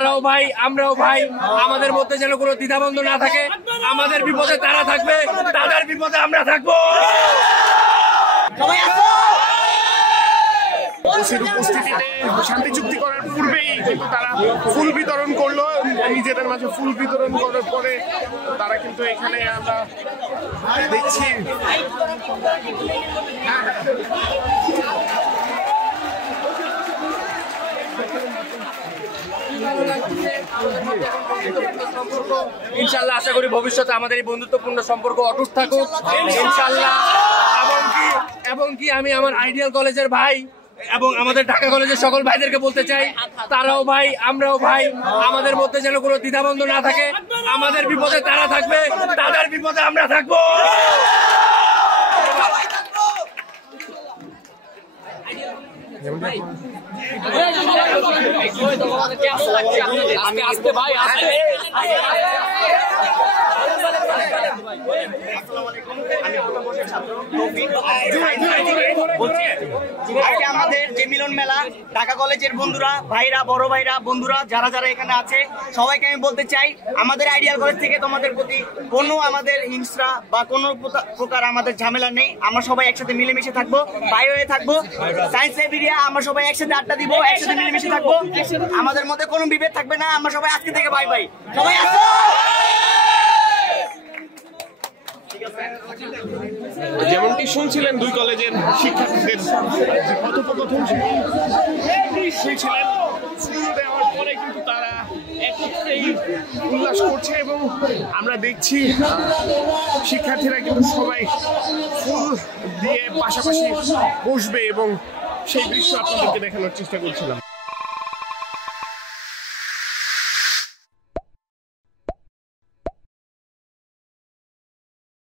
তারাও ভাই আমরাও ভাই, আমাদের মধ্যে যেন কোনো দ্বিধাদ্বন্দ্ব না থাকে। আমাদের বিপদে তারা থাকবে, তাদের বিপদে আমরা থাকবো। উপস্থিতিতে শান্তি চুক্তি করার পূর্বেই কিন্তু তারা ফুল বিতরণ করলো। নিজেদের মাঝে ফুল বিতরণ করার পরে তারা কিন্তু এখানে আমরা দেখছি ইনশাল্লাহ আশা করি ভবিষ্যতে আমাদের এই বন্ধুত্বপূর্ণ সম্পর্ক অটুট থাকুক ইনশাল্লাহ। এবং কি আমি আমার আইডিয়াল কলেজের ভাই এবং আমাদের ঢাকা কলেজের সকল ভাইদেরকে বলতে চাই, তারাও ভাই আমরাও ভাই, আমাদের মধ্যে যেন কোনো দ্বিধাদ্বন্দ্ব না থাকে। আমাদের বিপদে তারা থাকবে, তাদের বিপদে আমরা থাকবো। আমাদের যে মিলন মেলা, ঢাকা কলেজের বন্ধুরা, ভাইরা, বড় ভাইরা, বন্ধুরা যারা যারা এখানে আছে সবাইকে আমি বলতে চাই, আমাদের আইডিয়াল কলেজ থেকে তোমাদের প্রতি কোনো আমাদের হিংসা বা কোনো প্রকার আমাদের ঝামেলা নেই। আমরা সবাই একসাথে মিলেমিশে থাকবো, ভাই হয়ে থাকবো। সায়েন্স লাইব্রেরিয়া আমরা সবাই একসাথে আড্ডা দিব, একসাথে মিলেমিশে থাকবো, আমাদের মধ্যে কোনো বিভেদ থাকবে না। আমরা সবাই আজকে থেকে ভাই ভাই সবাই আসো। যেমনটি শুনছিলেন দুই কলেজের শিক্ষার্থীদের কথোপকথন শুনছিলেন। ফুল দেওয়ার পরে কিন্তু তারা একত্রেই উল্লাস করছে এবং আমরা দেখছি শিক্ষার্থীরা কিন্তু সবাই ফুল দিয়ে পাশাপাশি বসবে এবং সেই দৃশ্য আপনাদেরকে দেখানোর চেষ্টা করছিলাম।